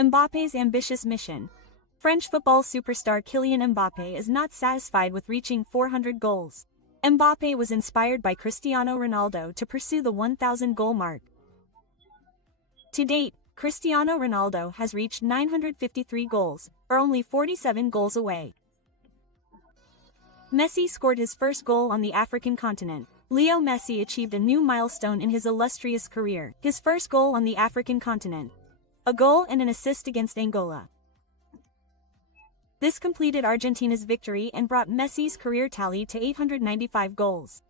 Mbappe's ambitious mission. French football superstar Kylian Mbappe is not satisfied with reaching 400 goals. Mbappe was inspired by Cristiano Ronaldo to pursue the 1,000 goal mark. To date, Cristiano Ronaldo has reached 953 goals, or only 47 goals away. Messi scored his first goal on the African continent. Leo Messi achieved a new milestone in his illustrious career, his first goal on the African continent. A goal and an assist against Angola. This completed Argentina's victory and brought Messi's career tally to 895 goals.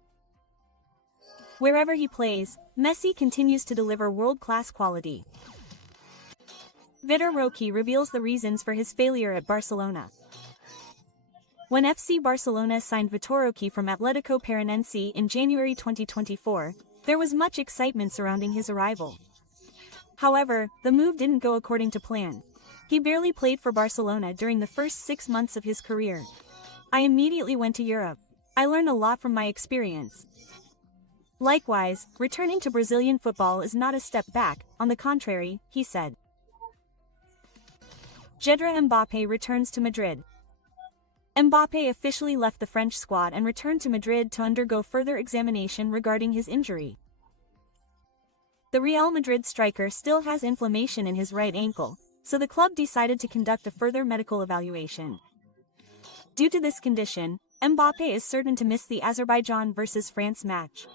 Wherever he plays, Messi continues to deliver world-class quality. Vitor Roque reveals the reasons for his failure at Barcelona. When FC Barcelona signed Vitor Roque from Atletico Paranaense in January 2024, there was much excitement surrounding his arrival. However, the move didn't go according to plan. He barely played for Barcelona during the first 6 months of his career. I immediately went to Europe. I learned a lot from my experience. Likewise, returning to Brazilian football is not a step back, on the contrary, he said. Jedra Mbappe returns to Madrid. Mbappe officially left the French squad and returned to Madrid to undergo further examination regarding his injury. The Real Madrid striker still has inflammation in his right ankle, so the club decided to conduct a further medical evaluation. Due to this condition, Mbappe is certain to miss the Azerbaijan vs France match.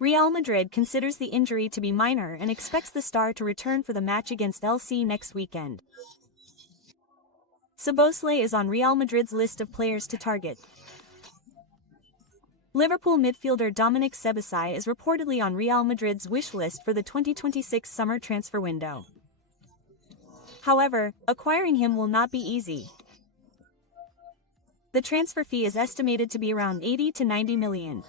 Real Madrid considers the injury to be minor and expects the star to return for the match against LC next weekend. Szoboszlai is on Real Madrid's list of players to target. Liverpool midfielder Dominik Szoboszlai is reportedly on Real Madrid's wish list for the 2026 summer transfer window. However, acquiring him will not be easy. The transfer fee is estimated to be around 80 to 90 million.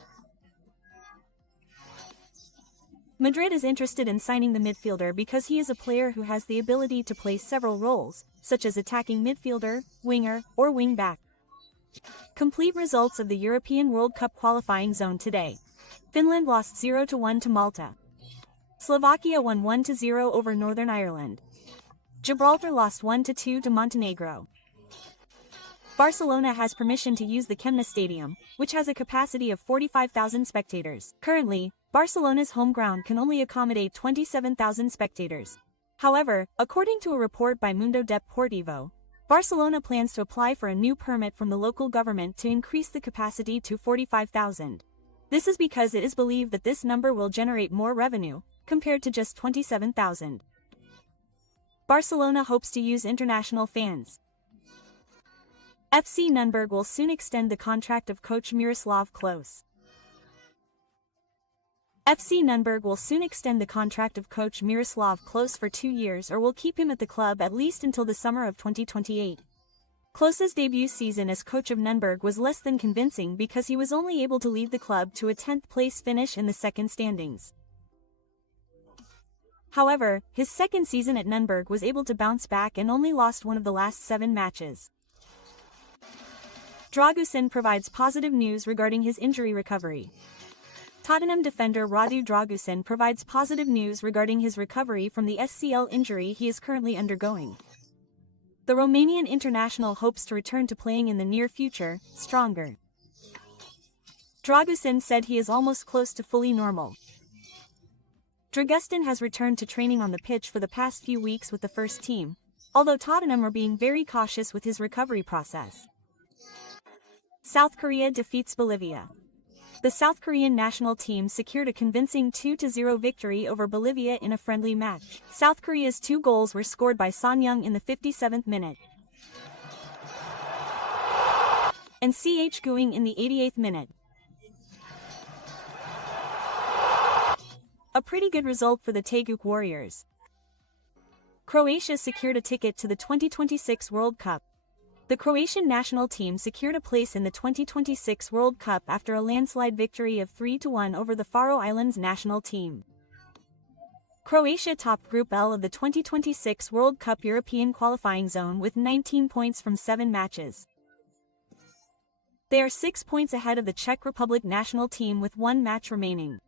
Madrid is interested in signing the midfielder because he is a player who has the ability to play several roles, such as attacking midfielder, winger, or wing-back. Complete results of the European World Cup qualifying zone today. Finland lost 0-1 to Malta. Slovakia won 1-0 over Northern Ireland. Gibraltar lost 1-2 to Montenegro. Barcelona has permission to use the Kemna Stadium, which has a capacity of 45,000 spectators. Currently, Barcelona's home ground can only accommodate 27,000 spectators. However, according to a report by Mundo Deportivo, Barcelona plans to apply for a new permit from the local government to increase the capacity to 45,000. This is because it is believed that this number will generate more revenue, compared to just 27,000. Barcelona hopes to use international fans. FC Nürnberg will soon extend the contract of coach Miroslav Klose. FC Nürnberg will soon extend the contract of coach Miroslav Klose for 2 years or will keep him at the club at least until the summer of 2028. Klose's debut season as coach of Nürnberg was less than convincing because he was only able to lead the club to a 10th place finish in the second standings. However, his second season at Nürnberg was able to bounce back and only lost one of the last 7 matches. Dragusin provides positive news regarding his injury recovery. Tottenham defender Radu Dragusin provides positive news regarding his recovery from the SCL injury he is currently undergoing. The Romanian international hopes to return to playing in the near future, stronger. Dragusin said he is almost close to fully normal. Dragusin has returned to training on the pitch for the past few weeks with the first team, although Tottenham are being very cautious with his recovery process. South Korea defeats Bolivia. The South Korean national team secured a convincing 2-0 victory over Bolivia in a friendly match. South Korea's 2 goals were scored by Son Young in the 57th minute and Ch Guing in the 88th minute. A pretty good result for the Taeguk Warriors. Croatia secured a ticket to the 2026 World Cup. The Croatian national team secured a place in the 2026 World Cup after a landslide victory of 3-1 over the Faroe Islands national team. Croatia topped Group L of the 2026 World Cup European qualifying zone with 19 points from 7 matches. They are 6 points ahead of the Czech Republic national team with 1 match remaining.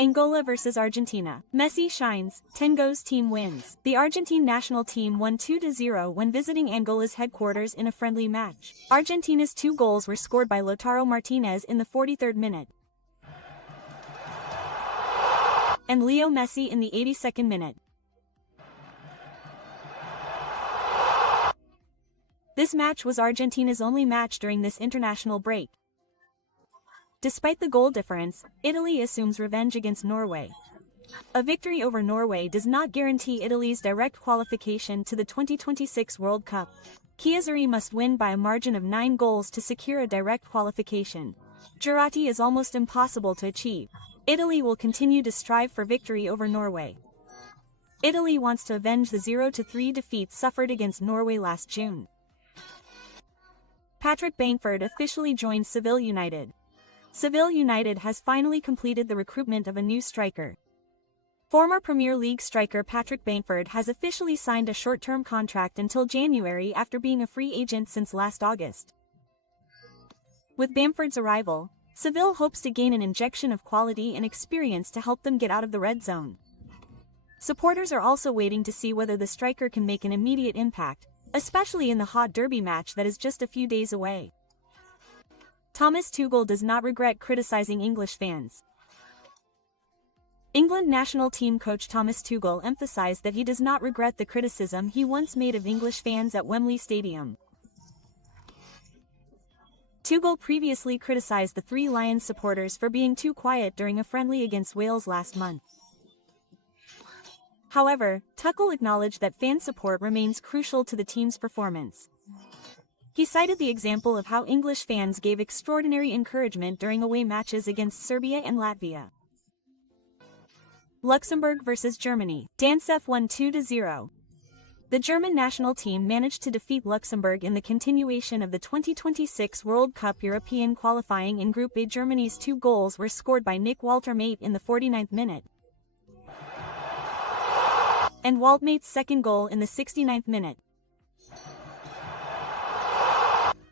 Angola vs Argentina. Messi shines, Tengo's team wins. The Argentine national team won 2-0 when visiting Angola's headquarters in a friendly match. Argentina's 2 goals were scored by Lautaro Martinez in the 43rd minute and Leo Messi in the 82nd minute. This match was Argentina's only match during this international break. Despite the goal difference, Italy assumes revenge against Norway. A victory over Norway does not guarantee Italy's direct qualification to the 2026 World Cup. Chiesa must win by a margin of 9 goals to secure a direct qualification. Giratti is almost impossible to achieve. Italy will continue to strive for victory over Norway. Italy wants to avenge the 0-3 defeat suffered against Norway last June. Patrick Bamford officially joined Seville United. Seville United has finally completed the recruitment of a new striker. Former Premier League striker Patrick Bamford has officially signed a short-term contract until January after being a free agent since last August. With Bamford's arrival, Seville hopes to gain an injection of quality and experience to help them get out of the red zone. Supporters are also waiting to see whether the striker can make an immediate impact, especially in the hot derby match that is just a few days away. Thomas Tuchel does not regret criticizing English fans. England national team coach Thomas Tuchel emphasized that he does not regret the criticism he once made of English fans at Wembley Stadium. Tuchel previously criticized the Three Lions supporters for being too quiet during a friendly against Wales last month. However, Tuchel acknowledged that fan support remains crucial to the team's performance. He cited the example of how English fans gave extraordinary encouragement during away matches against Serbia and Latvia. Luxembourg vs Germany. Dancef won 2-0. The German national team managed to defeat Luxembourg in the continuation of the 2026 World Cup European qualifying in Group A. Germany's 2 goals were scored by Nick Walter-Mate in the 49th minute and Walt-Mate's second goal in the 69th minute.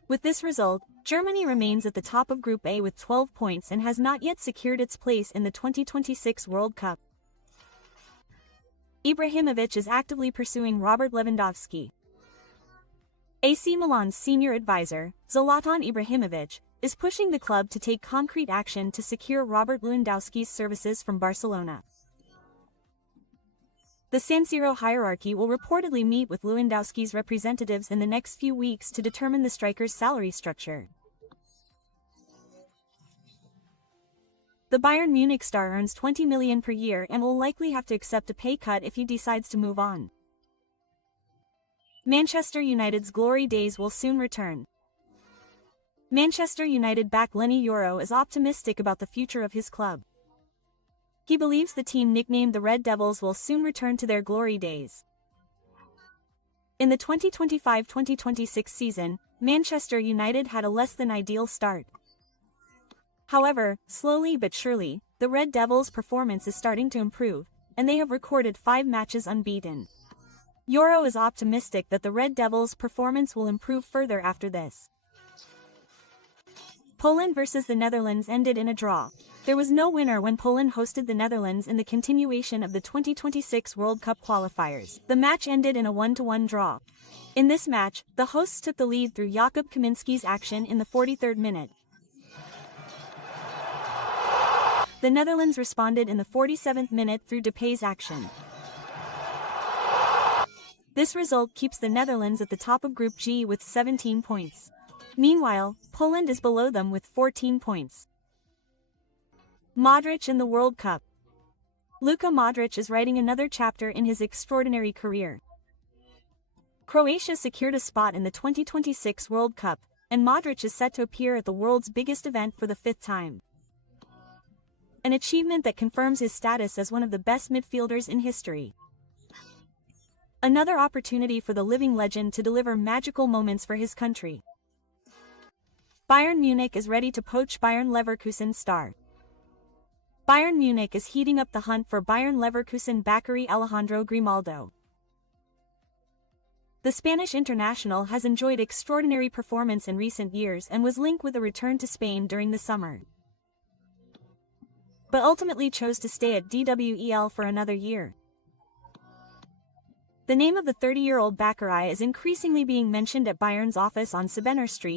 With this result, Germany remains at the top of Group A with 12 points and has not yet secured its place in the 2026 World Cup. Ibrahimovic is actively pursuing Robert Lewandowski. AC Milan's senior advisor, Zlatan Ibrahimovic, is pushing the club to take concrete action to secure Robert Lewandowski's services from Barcelona. The San Siro hierarchy will reportedly meet with Lewandowski's representatives in the next few weeks to determine the striker's salary structure. The Bayern Munich star earns $20 million per year and will likely have to accept a pay cut if he decides to move on. Manchester United's glory days will soon return. Manchester United back Lenny Yoro is optimistic about the future of his club. He believes the team nicknamed the Red Devils will soon return to their glory days. In the 2025-2026 season, Manchester United had a less than ideal start. However, slowly but surely, the Red Devils' performance is starting to improve, and they have recorded 5 matches unbeaten. Yoro is optimistic that the Red Devils' performance will improve further after this. Poland vs the Netherlands ended in a draw. There was no winner when Poland hosted the Netherlands in the continuation of the 2026 World Cup qualifiers. The match ended in a 1-1 draw. In this match, the hosts took the lead through Jakub Kaminski's action in the 43rd minute. The Netherlands responded in the 47th minute through Depay's action. This result keeps the Netherlands at the top of Group G with 17 points. Meanwhile, Poland is below them with 14 points. Modric in the World Cup. Luka Modric is writing another chapter in his extraordinary career. Croatia secured a spot in the 2026 World Cup, and Modric is set to appear at the world's biggest event for the 5th time. An achievement that confirms his status as one of the best midfielders in history. Another opportunity for the living legend to deliver magical moments for his country. Bayern Munich is ready to poach Bayern Leverkusen star. Bayern Munich is heating up the hunt for Bayern Leverkusen backer Alejandro Grimaldo. The Spanish international has enjoyed extraordinary performance in recent years and was linked with a return to Spain during the summer. but ultimately chose to stay at DWEL for another year. The name of the 30-year-old Bakary is increasingly being mentioned at Bayern's office on Sebener Street,